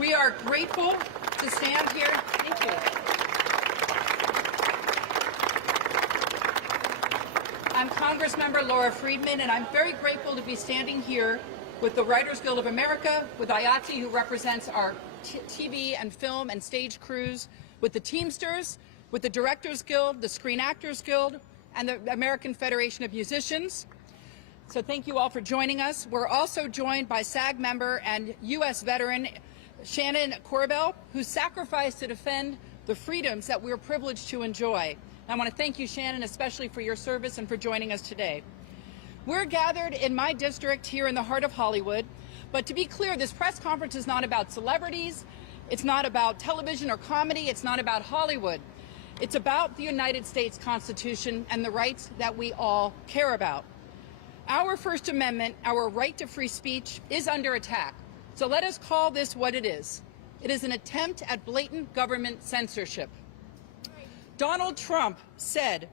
We are grateful to stand here. Thank you. I'm Congressmember Laura Friedman, and I'm very grateful to be standing here with the Writers Guild of America, with IATSE, who represents our TV and film and stage crews, with the Teamsters, with the Directors Guild, the Screen Actors Guild, and the American Federation of Musicians. So thank you all for joining us. We're also joined by SAG member and U.S. veteran Shannon Corbell, who sacrificed to defend the freedoms that we're privileged to enjoy. I want to thank you, Shannon, especially for your service and for joining us today. We're gathered in my district here in the heart of Hollywood, but to be clear, this press conference is not about celebrities, it's not about television or comedy, it's not about Hollywood. It's about the United States Constitution and the rights that we all care about. Our First Amendment, our right to free speech, is under attack. So let us call this what it is. It is an attempt at blatant government censorship. Donald Trump said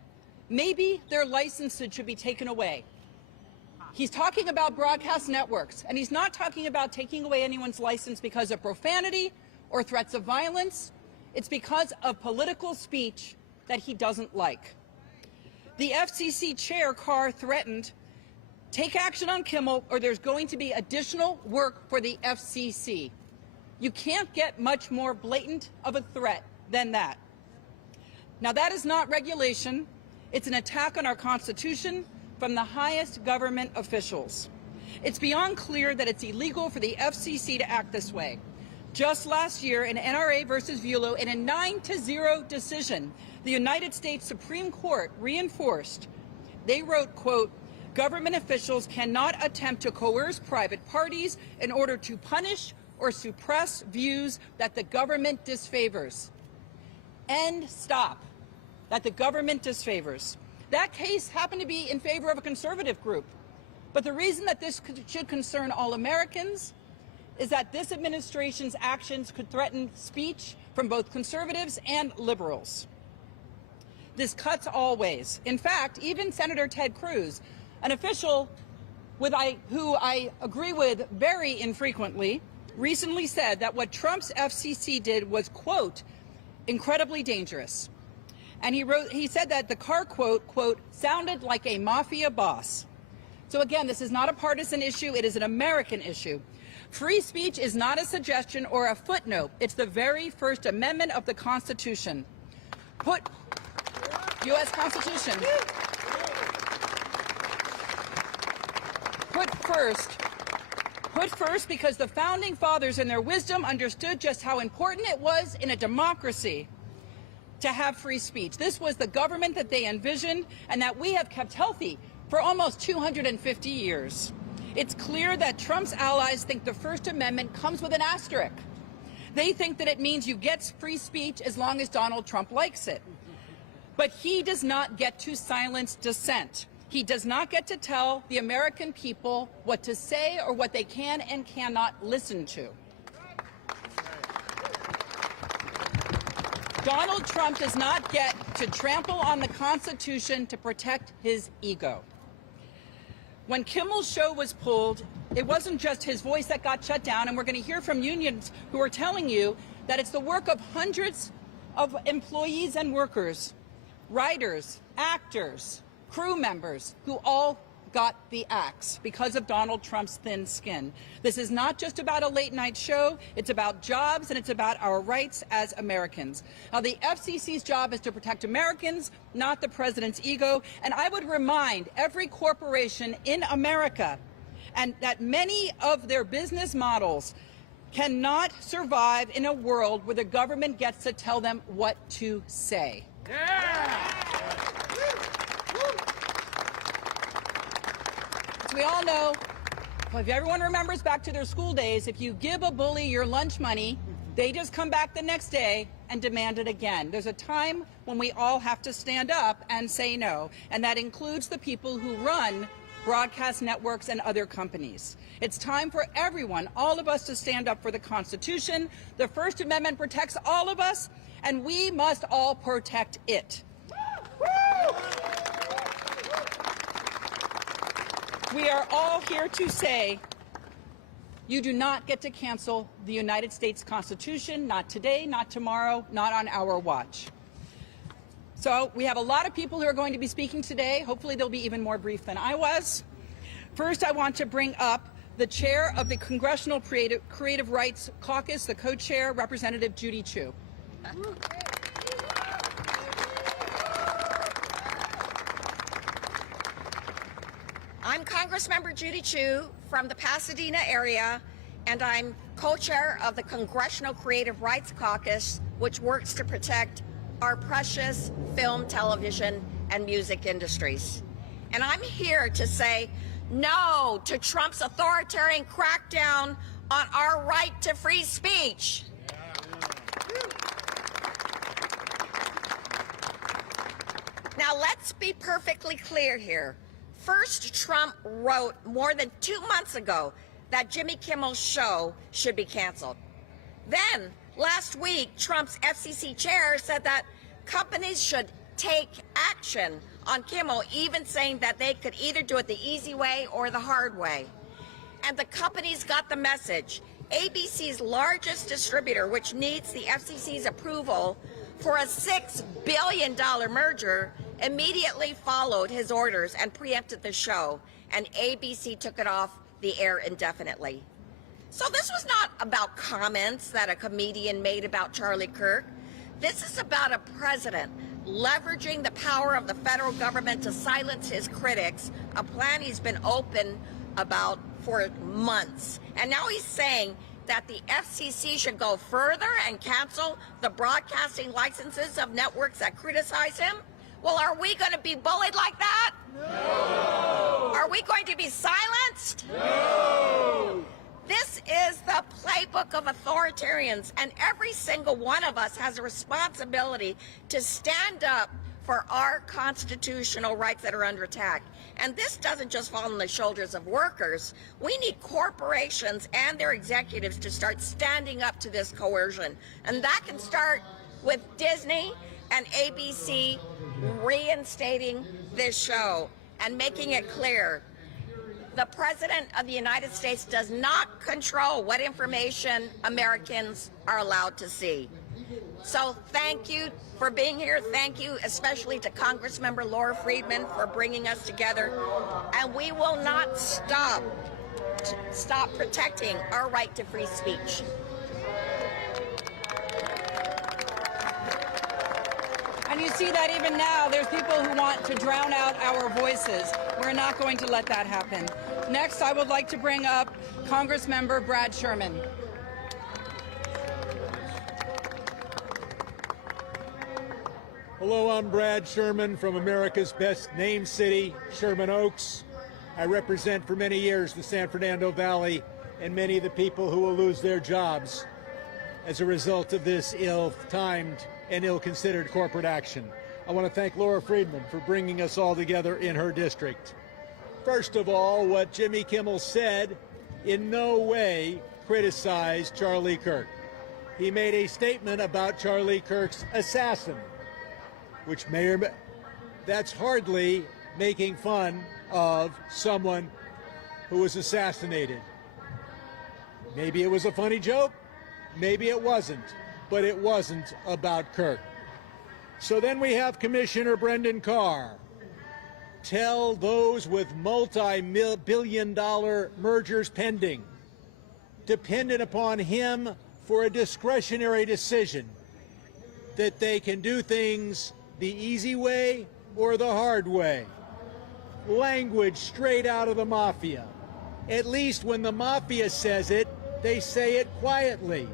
maybe their licenses should be taken away. He's talking about broadcast networks, and he's not talking about taking away anyone's license because of profanity or threats of violence. It's because of political speech that he doesn't like. The FCC chair, Carr, threatened, take action on Kimmel or there's going to be additional work for the FCC. You can't get much more blatant of a threat than that. Now, that is not regulation. It's an attack on our Constitution from the highest government officials. It's beyond clear that it's illegal for the FCC to act this way. Just last year in NRA versus Vulo, in a 9-0 decision, the United States Supreme Court reinforced, they wrote, quote, government officials cannot attempt to coerce private parties in order to punish or suppress views that the government disfavors. End stop. That the government disfavors. That case happened to be in favor of a conservative group. But the reason that this should concern all Americans is that this administration's actions could threaten speech from both conservatives and liberals. This cuts all ways. In fact, even Senator Ted Cruz, an official who I agree with very infrequently, recently said that what Trump's FCC did was, quote, incredibly dangerous. And he said that the Carr quote, sounded like a mafia boss. So again, this is not a partisan issue, it is an American issue. Free speech is not a suggestion or a footnote. It's the very First Amendment of the Constitution. U.S. Constitution. Put first because the Founding Fathers in their wisdom understood just how important it was in a democracy to have free speech. This was the government that they envisioned and that we have kept healthy for almost 250 years. It's clear that Trump's allies think the First Amendment comes with an asterisk. They think that it means you get free speech as long as Donald Trump likes it. But he does not get to silence dissent. He does not get to tell the American people what to say or what they can and cannot listen to. Donald Trump does not get to trample on the Constitution to protect his ego. When Kimmel's show was pulled, it wasn't just his voice that got shut down, and we're going to hear from unions who are telling you that it's the work of hundreds of employees and workers, writers, actors, crew members, who all got the axe because of Donald Trump's thin skin. This is not just about a late-night show. It's about jobs, and it's about our rights as Americans. Now, the FCC's job is to protect Americans, not the president's ego. And I would remind every corporation in America and that many of their business models cannot survive in a world where the government gets to tell them what to say. Yeah! We all know, if everyone remembers back to their school days, if you give a bully your lunch money, they just come back the next day and demand it again. There's a time when we all have to stand up and say no, and that includes the people who run broadcast networks and other companies. It's time for everyone, all of us, to stand up for the Constitution. The First Amendment protects all of us, and we must all protect it. We are all here to say You do not get to cancel the United States Constitution, not today, not tomorrow, not on our watch. So we have a lot of people who are going to be speaking today. Hopefully they'll be even more brief than I was. First, I want to bring up the chair of the Congressional Creative Rights Caucus, the co-chair, Representative Judy Chu. I'm Congressmember Judy Chu from the Pasadena area, and I'm co-chair of the Congressional Creative Rights Caucus, which works to protect our precious film, television, and music industries. And I'm here to say no to Trump's authoritarian crackdown on our right to free speech. Now, let's be perfectly clear here. First, Trump wrote more than 2 months ago that Jimmy Kimmel's show should be canceled. Then, last week, Trump's FCC chair said that companies should take action on Kimmel, even saying that they could either do it the easy way or the hard way. And the companies got the message. ABC's largest distributor, which needs the FCC's approval for a $6 billion merger, immediately followed his orders and preempted the show, and ABC took it off the air indefinitely. So this was not about comments that a comedian made about Charlie Kirk. This is about a president leveraging the power of the federal government to silence his critics, a plan he's been open about for months. And now he's saying that the FCC should go further and cancel the broadcasting licenses of networks that criticize him. Well, are we going to be bullied like that? No! Are we going to be silenced? No! This is the playbook of authoritarians, and every single one of us has a responsibility to stand up for our constitutional rights that are under attack. And this doesn't just fall on the shoulders of workers. We need corporations and their executives to start standing up to this coercion. And that can start with Disney and ABC reinstating this show and making it clear the President of the United States does not control what information Americans are allowed to see. So thank you for being here. Thank you especially to Congressmember Laura Friedman for bringing us together. And we will not stop protecting our right to free speech. And you see that even now, there's people who want to drown out our voices. We're not going to let that happen. Next, I would like to bring up Congressmember Brad Sherman. Hello, I'm Brad Sherman from America's best named city, Sherman Oaks. I represent for many years the San Fernando Valley and many of the people who will lose their jobs as a result of this ill-timed and ill-considered corporate action. I want to thank Laura Friedman for bringing us all together in her district. First of all, what Jimmy Kimmel said in no way criticized Charlie Kirk. He made a statement about Charlie Kirk's assassin, which that's hardly making fun of someone who was assassinated. Maybe it was a funny joke, maybe it wasn't, but it wasn't about Kirk. So then we have Commissioner Brendan Carr tell those with multi-billion-dollar mergers pending, dependent upon him for a discretionary decision, that they can do things the easy way or the hard way. Language straight out of the mafia. At least when the mafia says it, they say it quietly.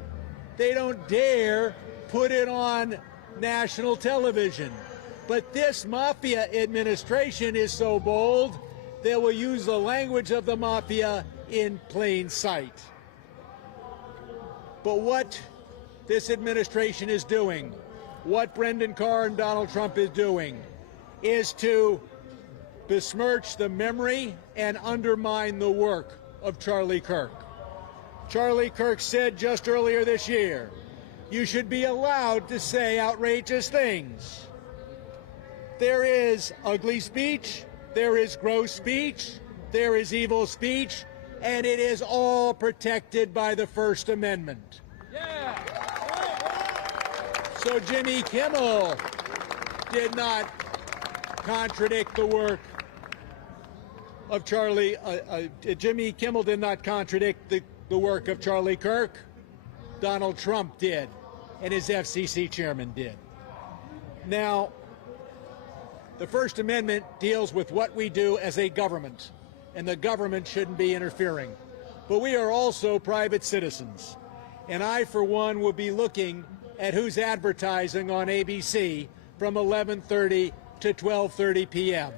They don't dare put it on national television. But this mafia administration is so bold, they will use the language of the mafia in plain sight. But what this administration is doing, what Brendan Carr and Donald Trump is doing, is to besmirch the memory and undermine the work of Charlie Kirk. Charlie Kirk said just earlier this year, you should be allowed to say outrageous things. There is ugly speech, there is gross speech, there is evil speech, and it is all protected by the First Amendment. So Jimmy Kimmel did not contradict the work of Jimmy Kimmel did not contradict the work of Charlie Kirk. Donald Trump did, and his FCC chairman did. Now, the First Amendment deals with what we do as a government, and the government shouldn't be interfering. But we are also private citizens, and I, for one, will be looking at who's advertising on ABC from 11:30 to 12:30 p.m.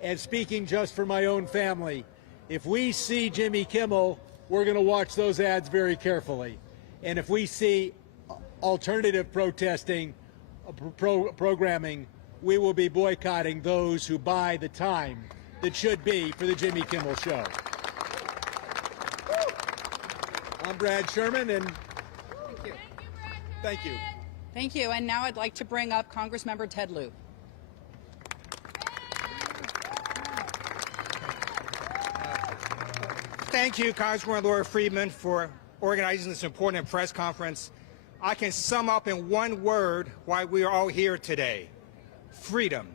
And speaking just for my own family, if we see Jimmy Kimmel, we're going to watch those ads very carefully. And if we see alternative protesting, programming, we will be boycotting those who buy the time that should be for the Jimmy Kimmel Show. I'm Brad Sherman, and Thank you. thank you. Thank you. And now I'd like to bring up Congressmember Ted Lieu. Thank you, Congresswoman Laura Friedman, for organizing this important press conference. I can sum up in one word why we are all here today: freedom.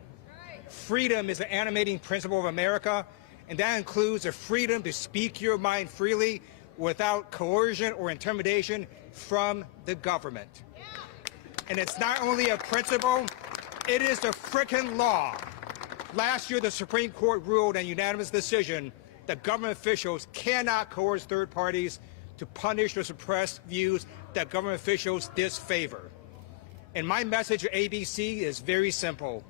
Freedom is an animating principle of America, and that includes the freedom to speak your mind freely without coercion or intimidation from the government. And it's not only a principle, it is the frickin' law. Last year, the Supreme Court ruled in a unanimous decision that government officials cannot coerce third parties to punish or suppress views that government officials disfavor. And my message to ABC is very simple.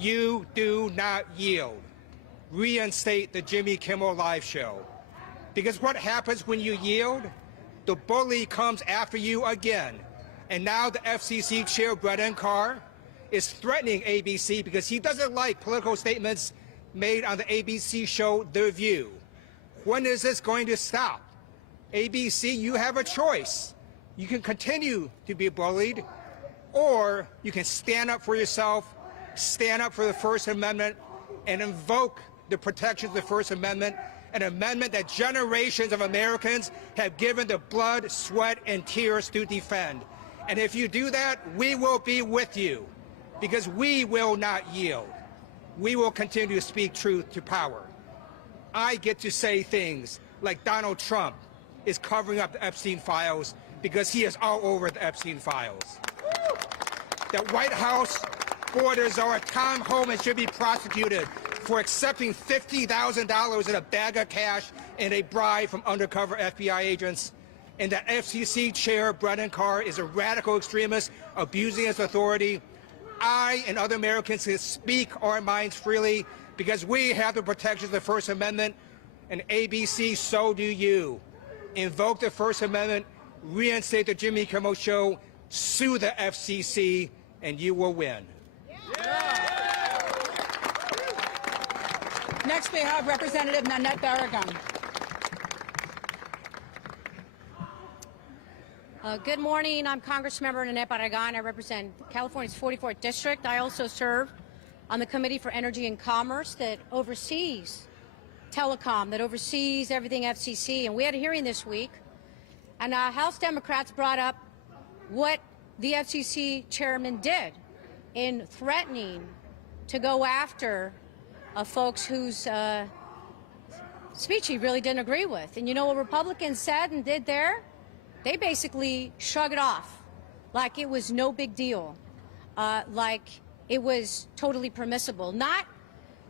You do not yield. Reinstate the Jimmy Kimmel Live show. Because what happens when you yield? The bully comes after you again. And now the FCC chair, Brennan Carr, is threatening ABC because he doesn't like political statements made on the ABC show The View. When is this going to stop? ABC, you have a choice. You can continue to be bullied, or you can stand up for yourself, stand up for the First Amendment, and invoke the protections of the First Amendment, an amendment that generations of Americans have given the blood, sweat, and tears to defend. And if you do that, we will be with you, because we will not yield. We will continue to speak truth to power. I get to say things like Donald Trump is covering up the Epstein files because he is all over the Epstein files. The White House boarder czar Tom Homan should be prosecuted for accepting $50,000 in a bag of cash and a bribe from undercover FBI agents. And that FCC chair, Brennan Carr, is a radical extremist abusing his authority. I and other Americans can speak our minds freely because we have the protections of the First Amendment, and ABC, so do you. Invoke the First Amendment, reinstate the Jimmy Kimmel Show, sue the FCC, and you will win. Next, we have Representative Nanette Barragan. Good morning. I'm Congressmember Nanette Barragan. I represent California's 44th District. I also serve on the Committee for Energy and Commerce that oversees telecom, that oversees everything FCC. And we had a hearing this week, and House Democrats brought up what the FCC chairman did in threatening to go after folks whose speech he really didn't agree with. And you know what Republicans said and did there? They basically shrugged it off like it was no big deal, like it was totally permissible.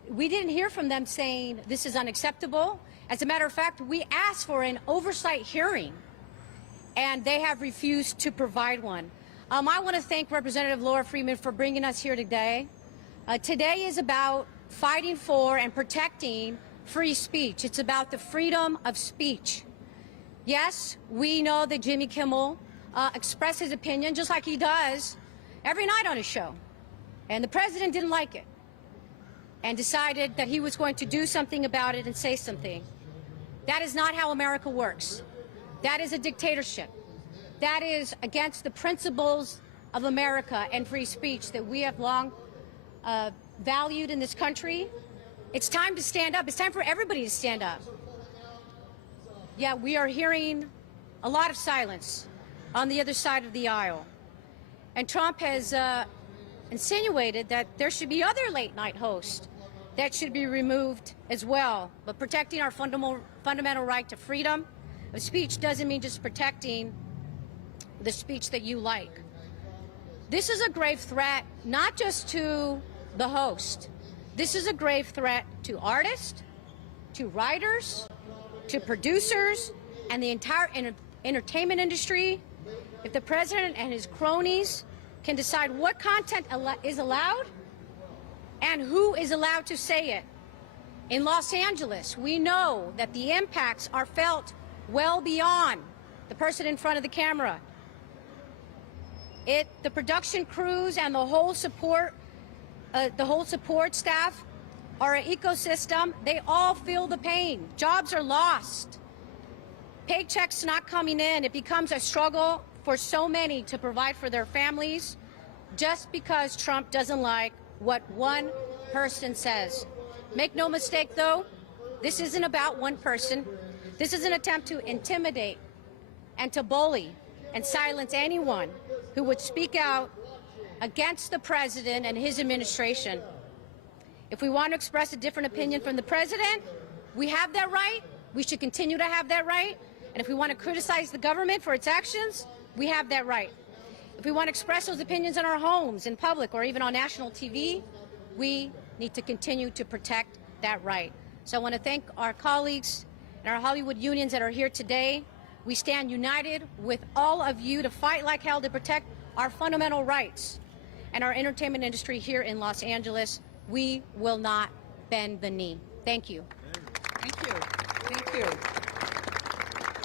We didn't hear from them saying this is unacceptable. As a matter of fact, we asked for an oversight hearing, and they have refused to provide one. I want to thank Representative Laura Friedman for bringing us here today. Today is about fighting for and protecting free speech. It's about the freedom of speech. Yes, we know that Jimmy Kimmel expressed his opinion just like he does every night on his show. And the president didn't like it and decided that he was going to do something about it and say something. That is not how America works. That is a dictatorship. That is against the principles of America and free speech that we have long valued in this country. It's time to stand up. It's time for everybody to stand up. Yet we are hearing a lot of silence on the other side of the aisle. And Trump has insinuated that there should be other late-night hosts that should be removed as well. But protecting our fundamental right to freedom of speech doesn't mean just protecting the speech that you like. This is a grave threat, not just to the host. This is a grave threat to artists, to writers, to producers, and the entire entertainment industry. If the president and his cronies can decide what content is allowed and who is allowed to say it. In Los Angeles, we know that the impacts are felt well beyond the person in front of the camera. The production crews and the whole support staff are an ecosystem. They all feel the pain. Jobs are lost. Paychecks not coming in. It becomes a struggle for so many to provide for their families just because Trump doesn't like what one person says. Make no mistake, though, this isn't about one person. This is an attempt to intimidate and to bully and silence anyone who would speak out against the president and his administration. If we want to express a different opinion from the president, we have that right. We should continue to have that right. And if we want to criticize the government for its actions, we have that right. If we want to express those opinions in our homes, in public, or even on national TV, we need to continue to protect that right. So I want to thank our colleagues and our Hollywood unions that are here today. We stand united with all of you to fight like hell to protect our fundamental rights and our entertainment industry here in Los Angeles. We will not bend the knee. Thank you. Thank you. Thank you.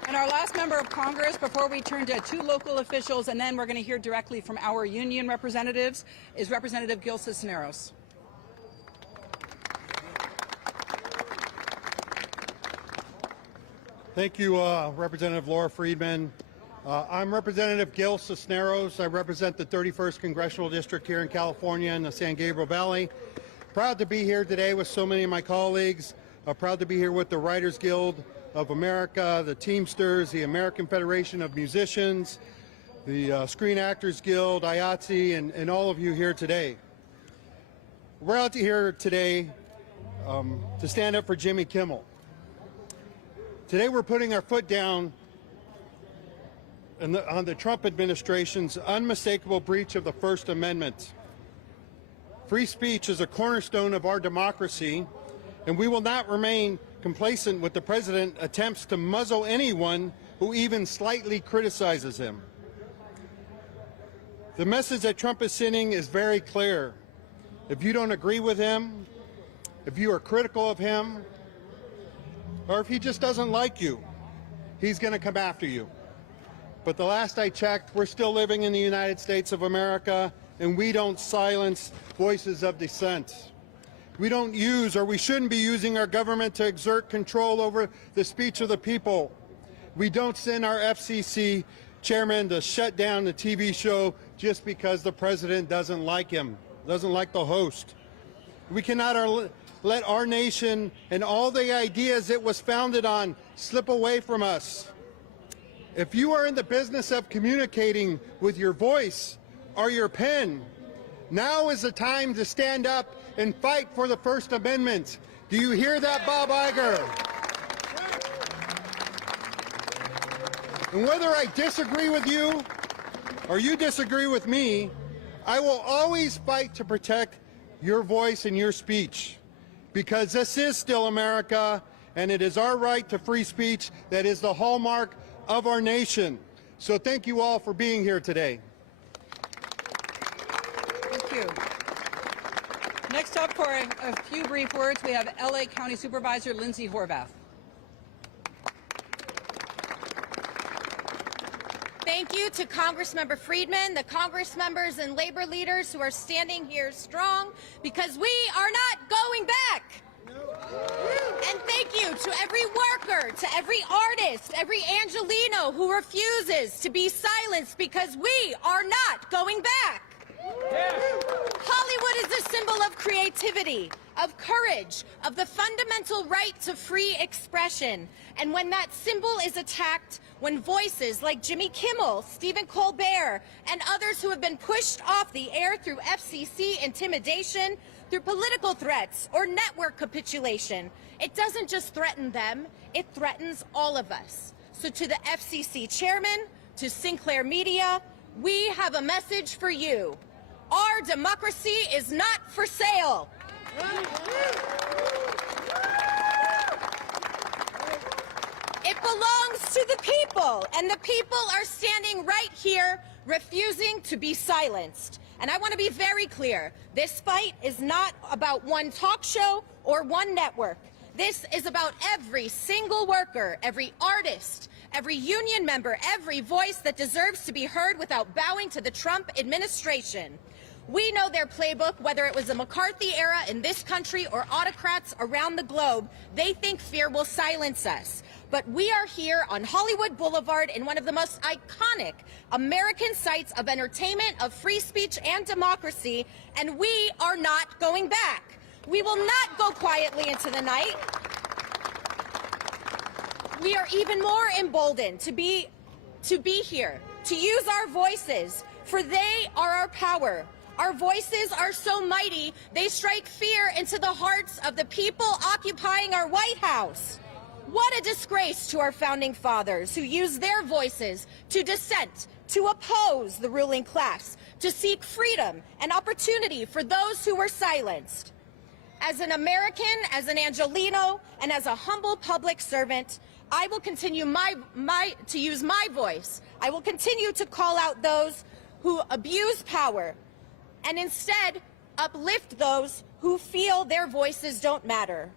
And our last member of Congress, before we turn to two local officials, and then we're going to hear directly from our union representatives, is Representative Gil Cisneros. Thank you, Representative Laura Friedman. I'm Representative Gil Cisneros. I represent the 31st Congressional District here in California in the San Gabriel Valley. Proud to be here today with so many of my colleagues. Proud to be here with the Writers Guild of America, the Teamsters, the American Federation of Musicians, the Screen Actors Guild, IATSE, and all of you here today. We're out here today to stand up for Jimmy Kimmel. Today we're putting our foot down on the Trump administration's unmistakable breach of the First Amendment. Free speech is a cornerstone of our democracy, and we will not remain complacent with the president attempts to muzzle anyone who even slightly criticizes him. The message that Trump is sending is very clear. If you don't agree with him, if you are critical of him, or if he just doesn't like you, he's going to come after you. But the last I checked, we're still living in the United States of America, and we don't silence voices of dissent. We don't use, or we shouldn't be using our government to exert control over the speech of the people. We don't send our FCC chairman to shut down the TV show just because the president doesn't like him, doesn't like the host. We cannot let our nation and all the ideas it was founded on slip away from us. If you are in the business of communicating with your voice or your pen, now is the time to stand up and fight for the First Amendment. Do you hear that, Bob Iger? And whether I disagree with you or you disagree with me, I will always fight to protect your voice and your speech, because this is still America, and it is our right to free speech that is the hallmark of our nation. So thank you all for being here today. Thank you. Next up for a few brief words, we have LA County Supervisor Lindsay Horvath. Thank you to Congressmember Friedman, the Congress members and labor leaders who are standing here strong, because we are not going back. And thank you to every worker, to every artist, every Angelino who refuses to be silenced, because we are not going back. Hollywood is a symbol of creativity. of courage, of the fundamental right to free expression. And when that symbol is attacked, when voices like Jimmy Kimmel, Stephen Colbert, and others who have been pushed off the air through FCC intimidation, through political threats or network capitulation, it doesn't just threaten them, it threatens all of us. So to the FCC chairman, to Sinclair Media, we have a message for you. Our democracy is not for sale. It belongs to the people, and the people are standing right here, refusing to be silenced. And I want to be very clear, this fight is not about one talk show or one network. This is about every single worker, every artist, every union member, every voice that deserves to be heard without bowing to the Trump administration. We know their playbook, whether it was the McCarthy era in this country or autocrats around the globe. They think fear will silence us. But we are here on Hollywood Boulevard in one of the most iconic American sites of entertainment, of free speech and democracy, and we are not going back. We will not go quietly into the night. We are even more emboldened to be here, to use our voices, for they are our power. Our voices are so mighty, they strike fear into the hearts of the people occupying our White House. What a disgrace to our founding fathers who used their voices to dissent, to oppose the ruling class, to seek freedom and opportunity for those who were silenced. As an American, as an Angelino, and as a humble public servant, I will continue to use my voice. I will continue to call out those who abuse power and instead uplift those who feel their voices don't matter.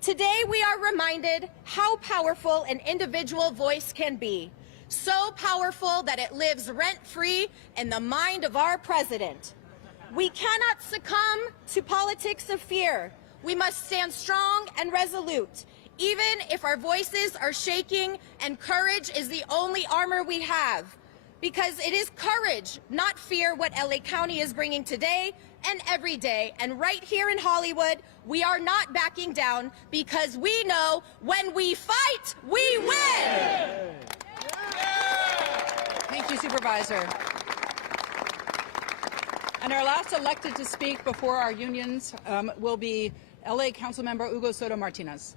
Today we are reminded how powerful an individual voice can be. So powerful that it lives rent-free in the mind of our president. We cannot succumb to politics of fear. We must stand strong and resolute, even if our voices are shaking and courage is the only armor we have. Because it is courage, not fear, what LA County is bringing today and every day. And right here in Hollywood, we are not backing down because we know when we fight, we win! Thank you, Supervisor. And our last elected to speak before our unions will be LA Councilmember Hugo Soto Martinez.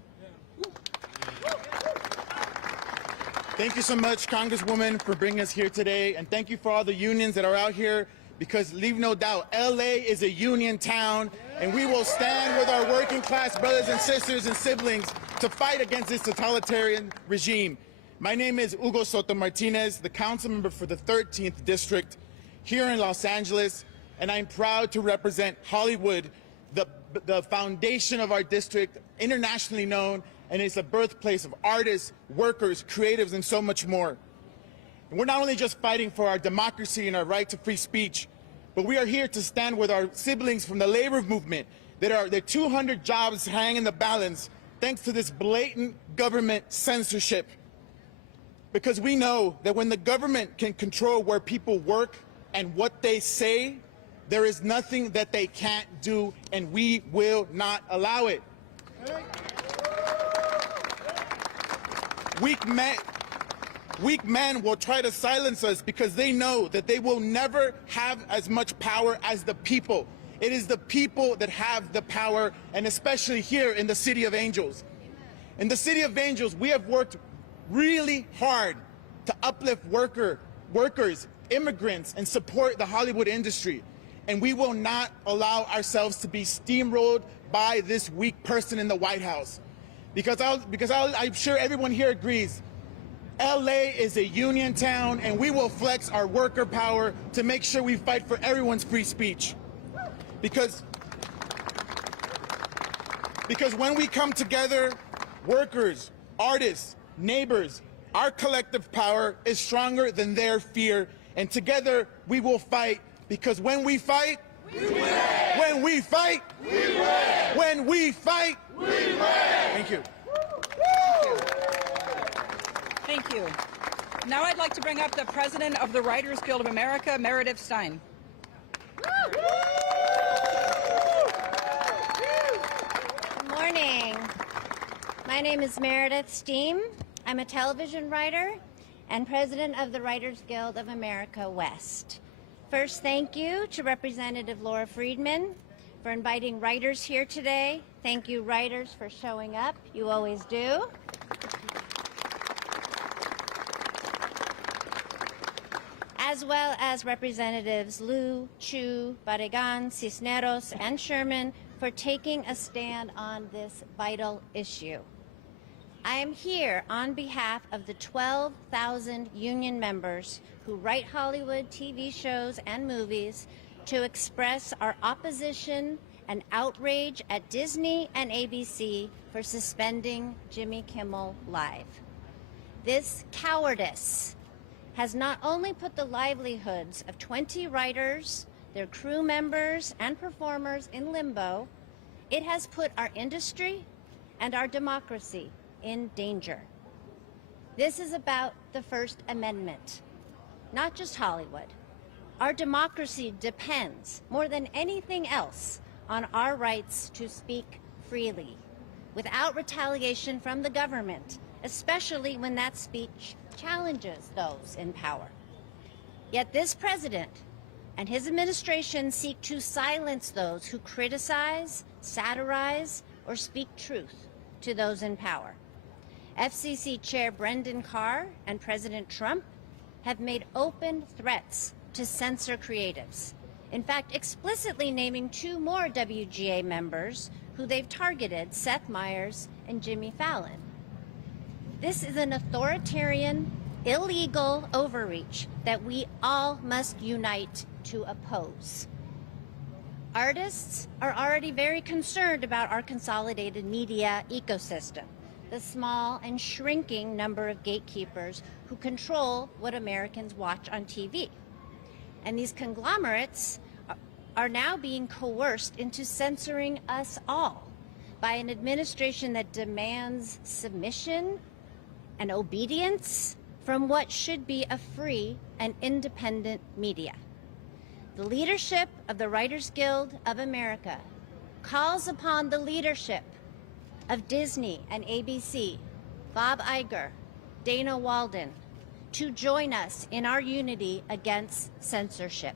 Thank you so much, Congresswoman, for bringing us here today, and thank you for all the unions that are out here, because leave no doubt, LA is a union town, and we will stand with our working class brothers and sisters and siblings to fight against this totalitarian regime. My name is Hugo Soto Martinez, the council member for the 13th District here in Los Angeles, and I'm proud to represent Hollywood, the foundation of our district, internationally known, and it's a birthplace of artists, workers, creatives, and so much more. And we're not only just fighting for our democracy and our right to free speech, but we are here to stand with our siblings from the labor movement that are their 200 jobs hang in the balance thanks to this blatant government censorship. Because we know that when the government can control where people work and what they say, there is nothing that they can't do, and we will not allow it. Weak men will try to silence us because they know that they will never have as much power as the people. It is the people that have the power, and especially here in the City of Angels. In the City of Angels, we have worked really hard to uplift workers, immigrants, and support the Hollywood industry. And we will not allow ourselves to be steamrolled by this weak person in the White House. Because I'm sure everyone here agrees, LA is a union town, and we will flex our worker power to make sure we fight for everyone's free speech. Because when we come together, workers, artists, neighbors, our collective power is stronger than their fear, and together we will fight, because when we fight, we win. When we fight, we win. When we fight, we win. Thank you. Thank you. Now I'd like to bring up the President of the Writers Guild of America, Meredith Stein. My name is Meredith Steam. I'm a television writer and president of the Writers Guild of America West. First, thank you to Representative Laura Friedman for inviting writers here today. Thank you, writers, for showing up. You always do. As well as Representatives Liu, Chu, Barragan, Cisneros, and Sherman for taking a stand on this vital issue. I am here on behalf of the 12,000 union members who write Hollywood TV shows and movies to express our opposition and outrage at Disney and ABC for suspending Jimmy Kimmel Live. This cowardice has not only put the livelihoods of 20 writers, their crew members, and performers in limbo, it has put our industry and our democracy in danger. This is about the First Amendment, not just Hollywood. Our democracy depends more than anything else on our rights to speak freely, without retaliation from the government, especially when that speech challenges those in power. Yet this president and his administration seek to silence those who criticize, satirize, or speak truth to those in power. FCC Chair Brendan Carr and President Trump have made open threats to censor creatives. In fact, explicitly naming 2 more WGA members who they've targeted, Seth Meyers and Jimmy Fallon. This is an authoritarian, illegal overreach that we all must unite to oppose. Artists are already very concerned about our consolidated media ecosystem, the small and shrinking number of gatekeepers who control what Americans watch on TV. And these conglomerates are now being coerced into censoring us all by an administration that demands submission and obedience from what should be a free and independent media. The leadership of the Writers Guild of America calls upon the leadership of Disney and ABC, Bob Iger, Dana Walden, to join us in our unity against censorship.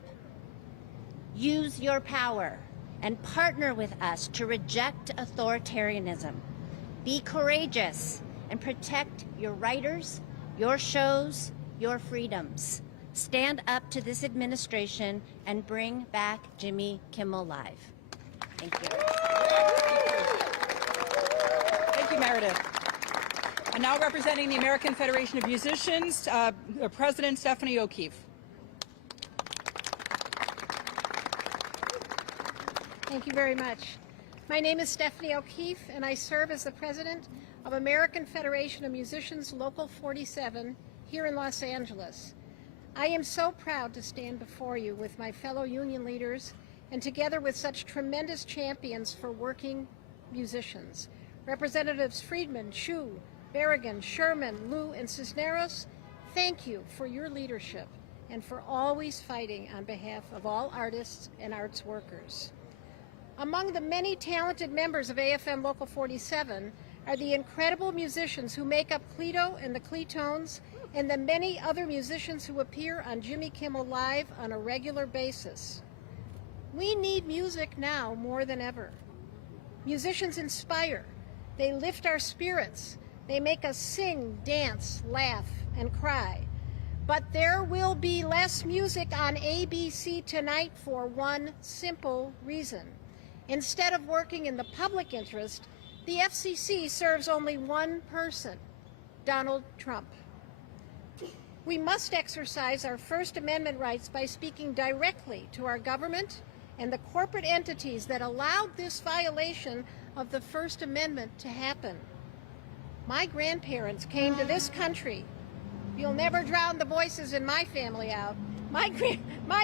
Use your power and partner with us to reject authoritarianism. Be courageous and protect your writers, your shows, your freedoms. Stand up to this administration and bring back Jimmy Kimmel Live. Thank you. Thank you, Meredith. And now representing the American Federation of Musicians, President Stephanie O'Keefe. Thank you very much. My name is Stephanie O'Keefe, and I serve as the president of American Federation of Musicians Local 47 here in Los Angeles. I am so proud to stand before you with my fellow union leaders and together with such tremendous champions for working musicians. Representatives Friedman, Chu, Barragan, Sherman, Liu, and Cisneros, thank you for your leadership and for always fighting on behalf of all artists and arts workers. Among the many talented members of AFM Local 47 are the incredible musicians who make up Cleto and the Cletones, and the many other musicians who appear on Jimmy Kimmel Live on a regular basis. We need music now more than ever. Musicians inspire. They lift our spirits. They make us sing, dance, laugh, and cry. But there will be less music on ABC tonight for one simple reason. Instead of working in the public interest, the FCC serves only one person, Donald Trump. We must exercise our First Amendment rights by speaking directly to our government and the corporate entities that allowed this violation of the First Amendment to happen. My grandparents came to this country. You'll never drown the voices in my family out. My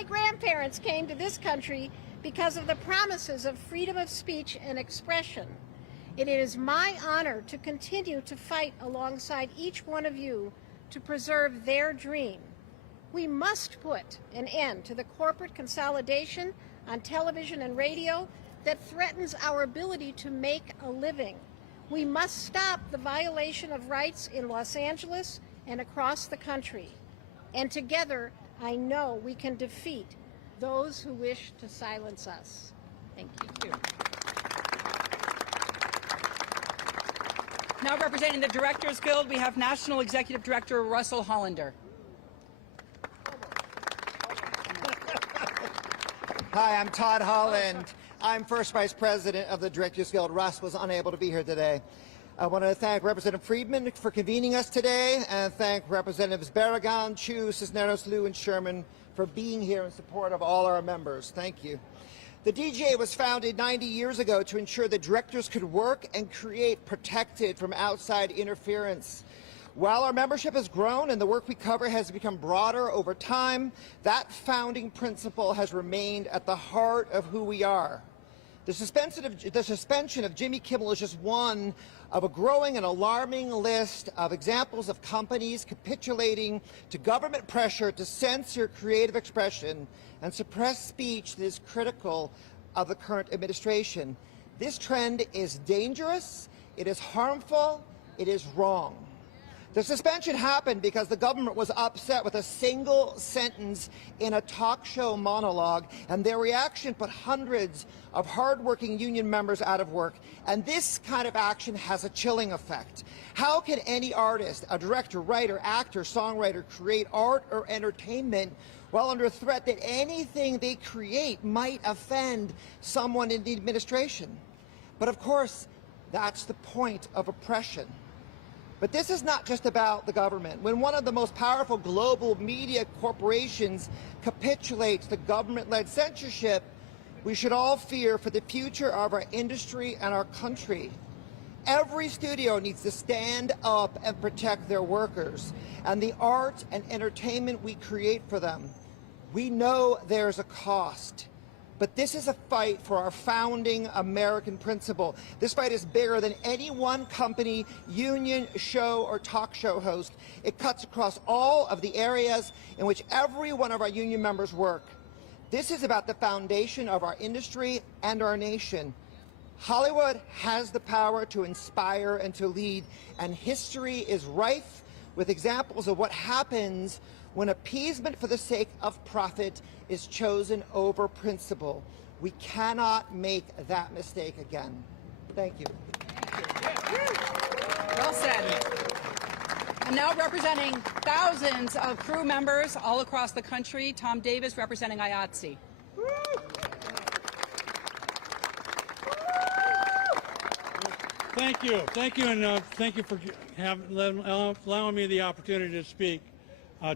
grandparents came to this country because of the promises of freedom of speech and expression. It is my honor to continue to fight alongside each one of you to preserve their dream. We must put an end to the corporate consolidation on television and radio that threatens our ability to make a living. We must stop the violation of rights in Los Angeles and across the country. And together, I know we can defeat those who wish to silence us. Thank you. Now representing the Directors Guild, we have National Executive Director Russell Hollander. Hi, I'm Todd Holland. I'm first Vice President of the Directors Guild. Russ was unable to be here today. I want to thank Representative Friedman for convening us today, and thank Representatives Barragan, Chu, Cisneros, Liu, and Sherman for being here in support of all our members. Thank you. The DGA was founded 90 years ago to ensure that directors could work and create protected from outside interference. While our membership has grown and the work we cover has become broader over time, that founding principle has remained at the heart of who we are. The suspension of Jimmy Kimmel is just one of a growing and alarming list of examples of companies capitulating to government pressure to censor creative expression and suppress speech that is critical of the current administration. This trend is dangerous, it is harmful, it is wrong. The suspension happened because the government was upset with a single sentence in a talk show monologue, and their reaction put hundreds of hardworking union members out of work. And this kind of action has a chilling effect. How can any artist, a director, writer, actor, songwriter create art or entertainment while under threat that anything they create might offend someone in the administration? But of course, that's the point of oppression. But this is not just about the government. When one of the most powerful global media corporations capitulates to government-led censorship, we should all fear for the future of our industry and our country. Every studio needs to stand up and protect their workers and the art and entertainment we create for them. We know there's a cost. But this is a fight for our founding American principle. This fight is bigger than any one company, union, show, or talk show host. It cuts across all of the areas in which every one of our union members work. This is about the foundation of our industry and our nation. Hollywood has the power to inspire and to lead, and history is rife with examples of what happens when appeasement for the sake of profit is chosen over principle. We cannot make that mistake again. Thank you. Well said. And now representing thousands of crew members all across the country, Tom Davis representing IATSE. Thank you, and thank you for allowing me the opportunity to speak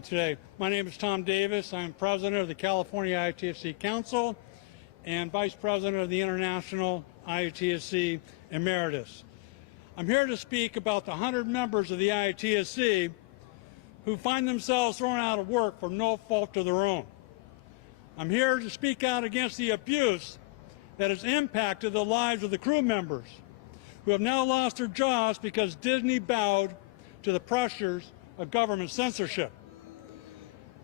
today. My name is Tom Davis. I'm president of the California IATSE Council and vice president of the International IATSE Emeritus. I'm here to speak about the 100 members of the IATSE who find themselves thrown out of work for no fault of their own. I'm here to speak out against the abuse that has impacted the lives of the crew members who have now lost their jobs because Disney bowed to the pressures of government censorship.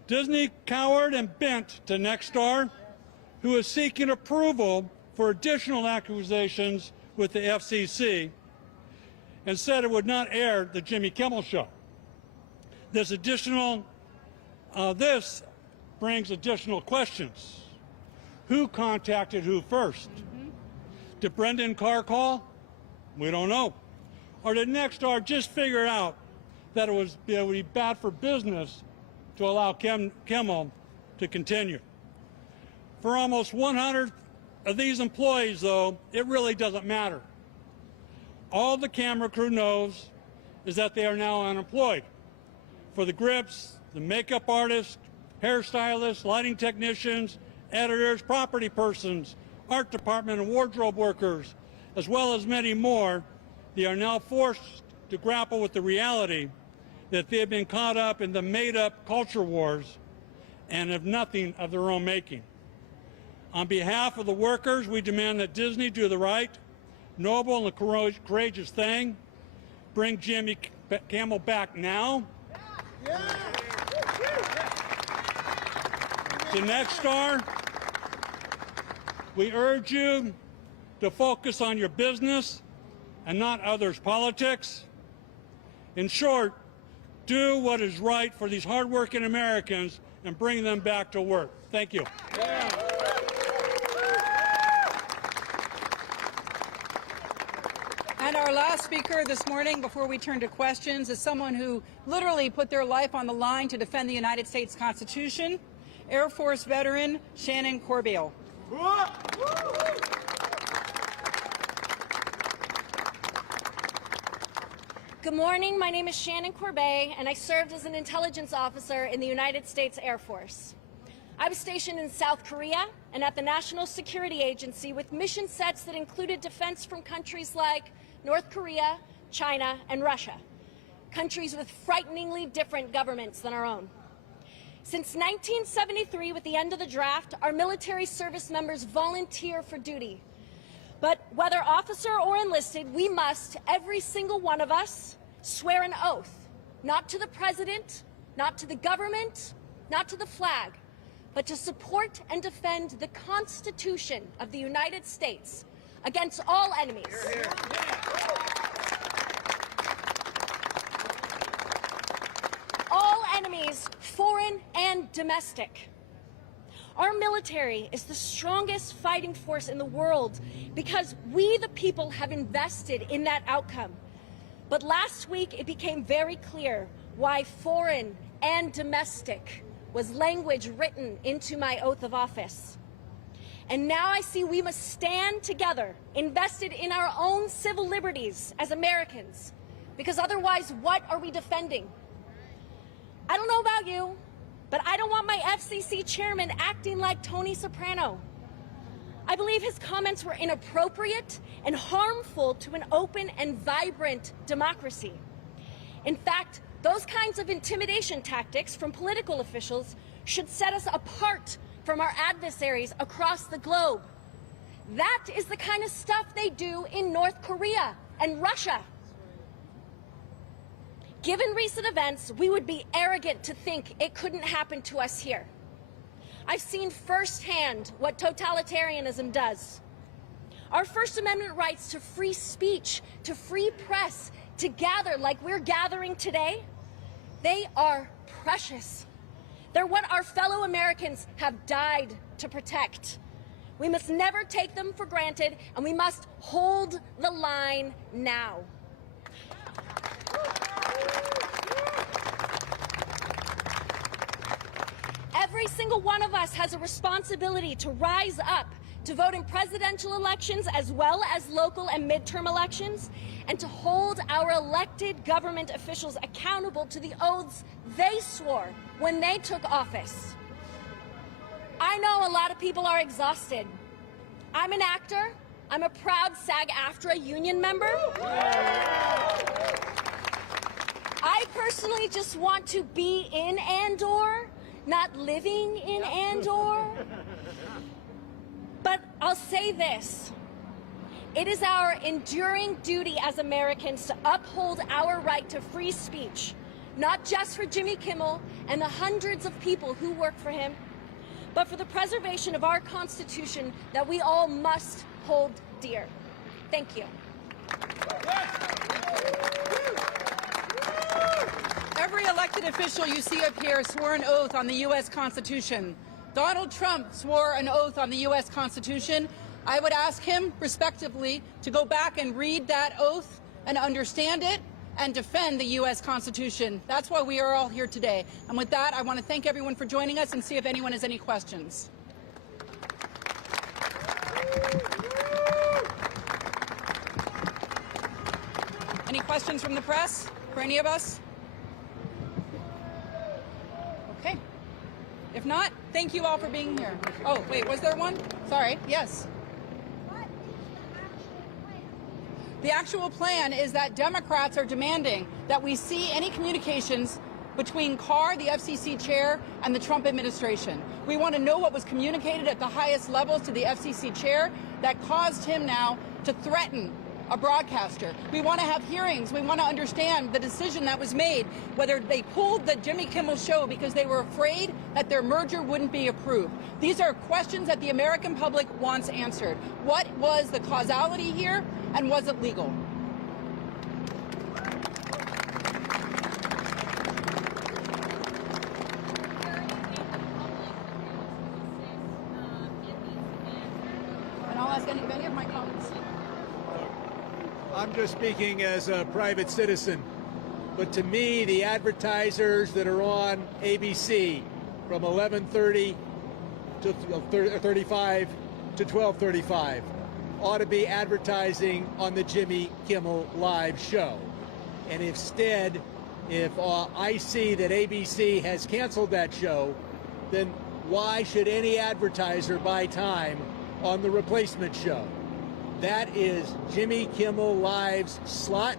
Disney cowered and bent to Nexstar, who is seeking approval for additional accusations with the FCC, and said it would not air the Jimmy Kimmel Show. This brings additional questions. Who contacted who first? Did Brendan Carr call? We don't know. Or did Nexstar just figure out that it would be bad for business to allow Kimmel to continue? For almost 100 of these employees, though, it really doesn't matter. All the camera crew knows is that they are now unemployed. For the grips, the makeup artists, hairstylists, lighting technicians, editors, property persons, art department and wardrobe workers, as well as many more, they are now forced to grapple with the reality that they have been caught up in the made-up culture wars and have nothing of their own making. On behalf of the workers, we demand that Disney do the right, noble, and courageous thing, bring Jimmy Kimmel back now. To Nexstar, we urge you to focus on your business and not others' politics? In short, do what is right for these hardworking Americans and bring them back to work. Thank you. And our last speaker this morning, before we turn to questions, is someone who literally put their life on the line to defend the United States Constitution, Air Force veteran Shannon Corbeil. Good morning. My name is Shannon Corbeil, and I served as an intelligence officer in the United States Air Force. I was stationed in South Korea and at the National Security Agency with mission sets that included defense from countries like North Korea, China, and Russia, countries with frighteningly different governments than our own. Since 1973, with the end of the draft, our military service members volunteer for duty. But whether officer or enlisted, we must, every single one of us, swear an oath, not to the president, not to the government, not to the flag, but to support and defend the Constitution of the United States against all enemies. All enemies, foreign and domestic. Our military is the strongest fighting force in the world because we, the people, have invested in that outcome. But last week, it became very clear why foreign and domestic was language written into my oath of office. And now I see we must stand together, invested in our own civil liberties as Americans, because otherwise, what are we defending? I don't know about you, but I don't want my FCC chairman acting like Tony Soprano. I believe his comments were inappropriate and harmful to an open and vibrant democracy. In fact, those kinds of intimidation tactics from political officials should set us apart from our adversaries across the globe. That is the kind of stuff they do in North Korea and Russia. Given recent events, we would be arrogant to think it couldn't happen to us here. I've seen firsthand what totalitarianism does. Our First Amendment rights to free speech, to free press, to gather like we're gathering today, they are precious. They're what our fellow Americans have died to protect. We must never take them for granted, and we must hold the line now. Every single one of us has a responsibility to rise up, to vote in presidential elections as well as local and midterm elections, and to hold our elected government officials accountable to the oaths they swore when they took office. I know a lot of people are exhausted. I'm an actor. I'm a proud SAG-AFTRA union member. I personally just want to be in Andor, not living in Andor. But I'll say this. It is our enduring duty as Americans to uphold our right to free speech, not just for Jimmy Kimmel and the hundreds of people who work for him, but for the preservation of our Constitution that we all must hold dear. Thank you. Every elected official you see up here swore an oath on the U.S. Constitution. Donald Trump swore an oath on the U.S. Constitution. I would ask him, respectively, to go back and read that oath and understand it and defend the U.S. Constitution. That's why we are all here today. And with that, I want to thank everyone for joining us and see if anyone has any questions. Any questions from the press for any of us? Okay. If not, thank you all for being here. Oh, wait, was there one? Sorry, yes. The actual plan is that Democrats are demanding that we see any communications between Carr, the FCC chair, and the Trump administration. We want to know what was communicated at the highest levels to the FCC chair that caused him now to threaten a broadcaster. We want to have hearings. We want to understand the decision that was made, whether they pulled the Jimmy Kimmel show because they were afraid that their merger wouldn't be approved. These are questions that the American public wants answered. What was the causality here, and was it legal? And I'll ask any of my colleagues. I'm just speaking as a private citizen, but to me, the advertisers that are on ABC from 11:30 to 35 to 12:35 ought to be advertising on the Jimmy Kimmel Live show. And instead, if I see that ABC has canceled that show, then why should any advertiser buy time on the replacement show? That is Jimmy Kimmel Live's slot.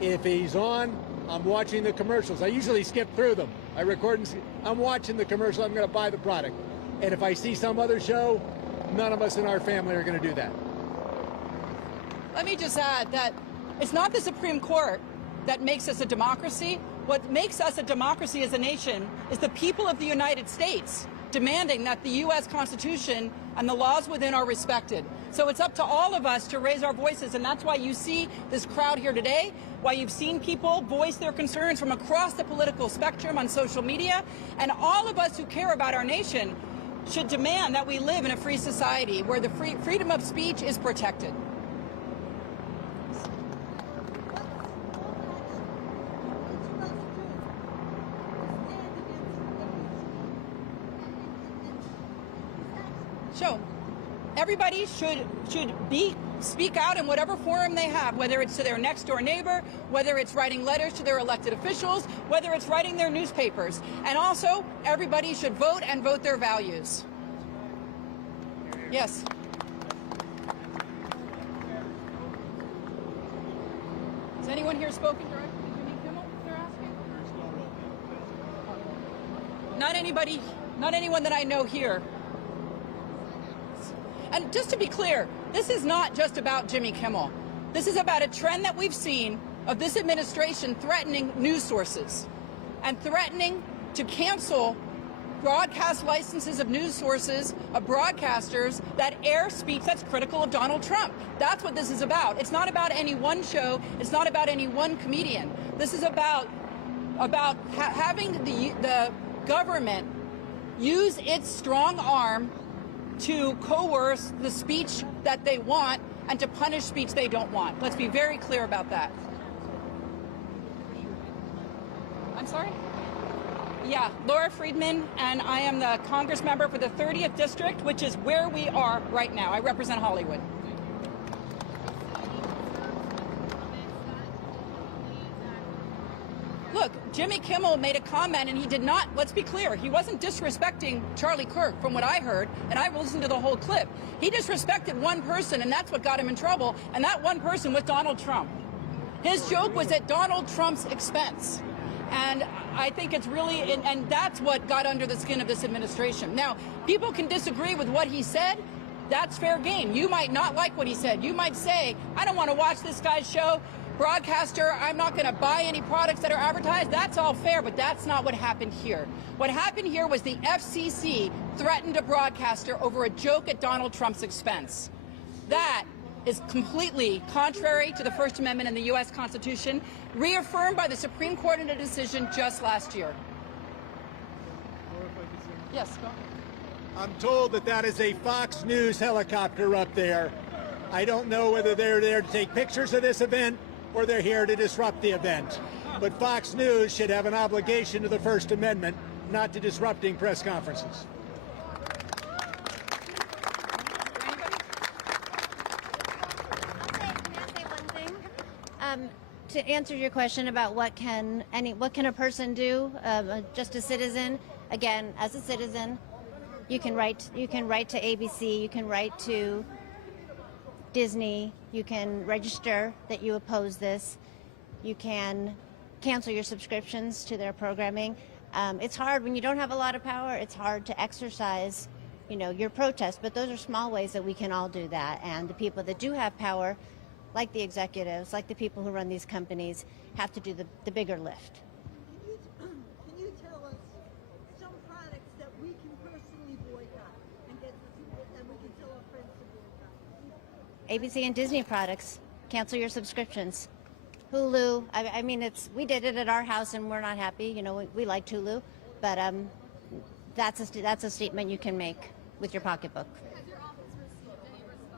If he's on, I'm watching the commercials. I usually skip through them. I record and see. I'm watching the commercial. I'm going to buy the product. And if I see some other show, none of us in our family are going to do that. Let me just add that it's not the Supreme Court that makes us a democracy. What makes us a democracy as a nation is the people of the United States demanding that the U.S. Constitution and the laws within are respected. So it's up to all of us to raise our voices, and that's why you see this crowd here today, why you've seen people voice their concerns from across the political spectrum on social media, and all of us who care about our nation should demand that we live in a free society where the freedom of speech is protected. So everybody should speak out in whatever forum they have, whether it's to their next door neighbor, whether it's writing letters to their elected officials, whether it's writing their newspapers. And also, everybody should vote and vote their values. Yes. Has anyone here spoken directly to Jimmy Kimmel, they're asking? Not anybody, not anyone that I know here. And just to be clear, this is not just about Jimmy Kimmel. This is about a trend that we've seen of this administration threatening news sources and threatening to cancel broadcast licenses of news sources, of broadcasters that air speech that's critical of Donald Trump. That's what this is about. It's not about any one show. It's not about any one comedian. This is about having the government use its strong arm to coerce the speech that they want and to punish speech they don't want. Let's be very clear about that. I'm sorry? Yeah, Laura Friedman, and I am the Congress member for the 30th District, which is where we are right now. I represent Hollywood. Look, Jimmy Kimmel made a comment, and he did not, let's be clear, he wasn't disrespecting Charlie Kirk from what I heard, and I listened to the whole clip. He disrespected one person, and that's what got him in trouble, and that one person was Donald Trump. His joke was at Donald Trump's expense. And I think it's really, and that's what got under the skin of this administration. Now, people can disagree with what he said. That's fair game. You might not like what he said. You might say, I don't want to watch this guy's show. Broadcaster, I'm not going to buy any products that are advertised. That's all fair, but that's not what happened here. What happened here was the FCC threatened a broadcaster over a joke at Donald Trump's expense. That is completely contrary to the First Amendment and the U.S. Constitution, reaffirmed by the Supreme Court in a decision just last year. Yes, go ahead. I'm told that that is a Fox News helicopter up there. I don't know whether they're there to take pictures of this event or they're here to disrupt the event. But Fox News should have an obligation to the First Amendment, not to disrupting press conferences. To answer your question about what can a person do, just a citizen, again, as a citizen, you can write to ABC, you can write to Disney, you can register that you oppose this, you can cancel your subscriptions to their programming. It's hard when you don't have a lot of power. It's hard to exercise, your protest, but those are small ways that we can all do that. And the people that do have power, like the executives, like the people who run these companies, have to do the bigger lift. Can you tell us some products that we can personally boycott and we can tell our friends to boycott? ABC and Disney products, cancel your subscriptions. Hulu, I mean, we did it at our house and we're not happy. We like Hulu, but that's a statement you can make with your pocketbook. Has your office received any response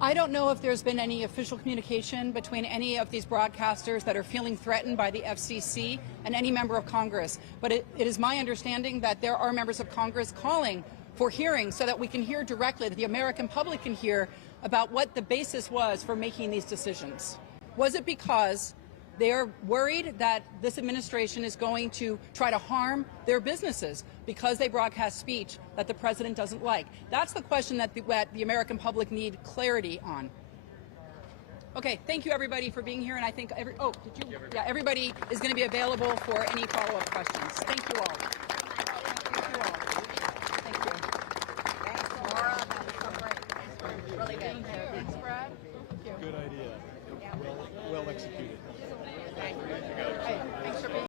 I don't know if there's been any official communication between any of these broadcasters that are feeling threatened by the FCC and any member of Congress, but it is my understanding that there are members of Congress calling for hearings so that we can hear directly, that the American public can hear about what the basis was for making these decisions. Was it because they are worried that this administration is going to try to harm their businesses because they broadcast speech that the president doesn't like? That's the question that the American public need clarity on. Okay, thank you everybody for being here, and I think everybody is going to be available for any follow-up questions. Thank you all. Thank you all. Thank you. Thanks, Laura. That was so great. Really good. Thanks, Brad. Thank you. Good idea. Well executed. Thank you.